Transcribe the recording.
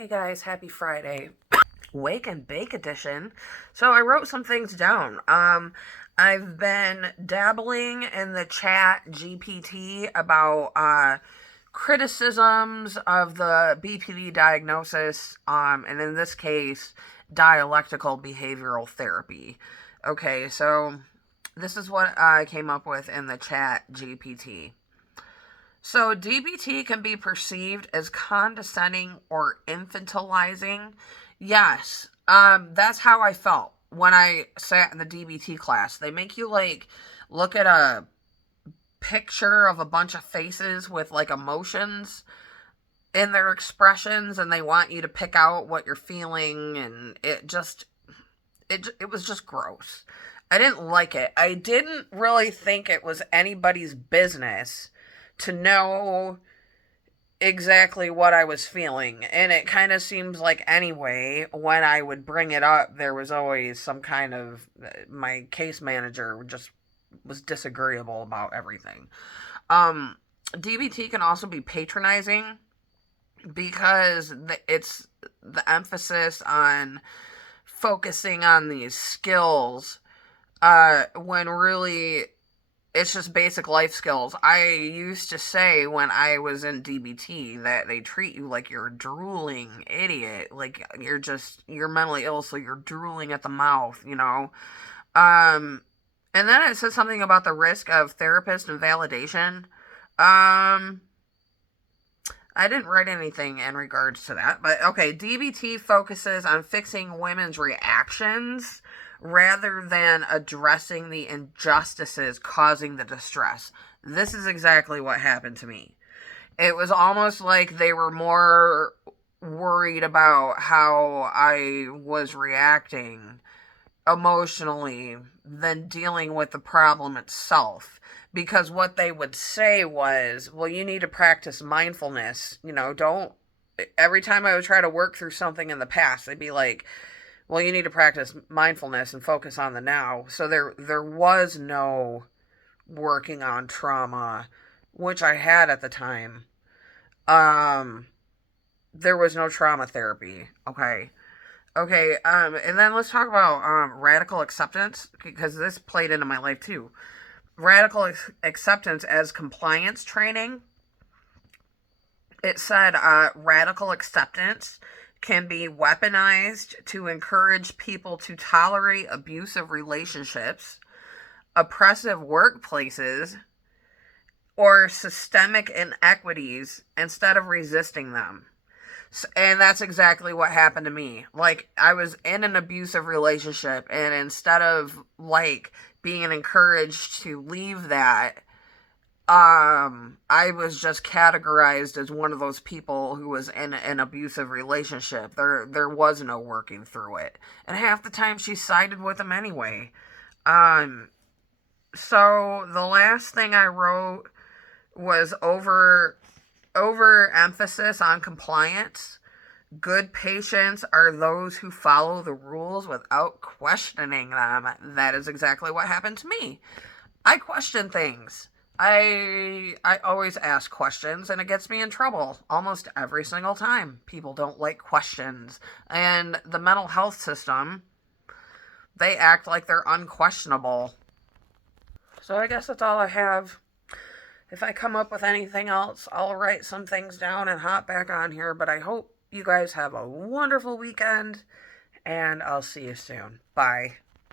Hey guys, happy Friday. Wake and Bake edition. So I wrote some things down. I've been dabbling in the chat GPT about criticisms of the BPD diagnosis, and in this case, dialectical behavioral therapy. Okay, so this is what I came up with in the chat GPT. So, DBT can be perceived as condescending or infantilizing. Yes, that's how I felt when I sat in the DBT class. They make you like look at a picture of a bunch of faces with like emotions in their expressions, and they want you to pick out what you're feeling, and it was just gross. I didn't like it. I didn't really think it was anybody's business to know exactly what I was feeling. And it kind of seems like, anyway, when I would bring it up, there was always some kind of. My case manager just was disagreeable about everything. Um, DBT can also be patronizing because it's the emphasis on focusing on these skills when really it's just basic life skills. I used to say when I was in DBT that they treat you like you're a drooling idiot. Like you're mentally ill, so you're drooling at the mouth, you know? Um, and then it says something about the risk of therapist invalidation. Um, I didn't write anything in regards to that, but okay, DBT focuses on fixing women's reactions rather than addressing the injustices causing the distress. This is exactly what happened to me. It was almost like they were more worried about how I was reacting emotionally than dealing with the problem itself. Because what they would say was, well, you need to practice mindfulness. You know, don't. Every time I would try to work through something in the past, they'd be like, well, you need to practice mindfulness and focus on the now. So there was no working on trauma, which I had at the time. Um, there was no trauma therapy. Okay. Okay, and then let's talk about radical acceptance, because this played into my life too. Radical acceptance as compliance training. It said radical acceptance can be weaponized to encourage people to tolerate abusive relationships, oppressive workplaces, or systemic inequities instead of resisting them. And that's exactly what happened to me. Like, I was in an abusive relationship, and instead of like being encouraged to leave that, I was just categorized as one of those people who was in an abusive relationship. There was no working through it, and half the time she sided with him anyway. Um, so the last thing I wrote was over emphasis on compliance. Good patients are those who follow the rules without questioning them. That is exactly what happened to me. I question things. I always ask questions, and it gets me in trouble almost every single time. People don't like questions. And the mental health system, they act like they're unquestionable. So I guess that's all I have. If I come up with anything else, I'll write some things down and hop back on here. But I hope you guys have a wonderful weekend, and I'll see you soon. Bye.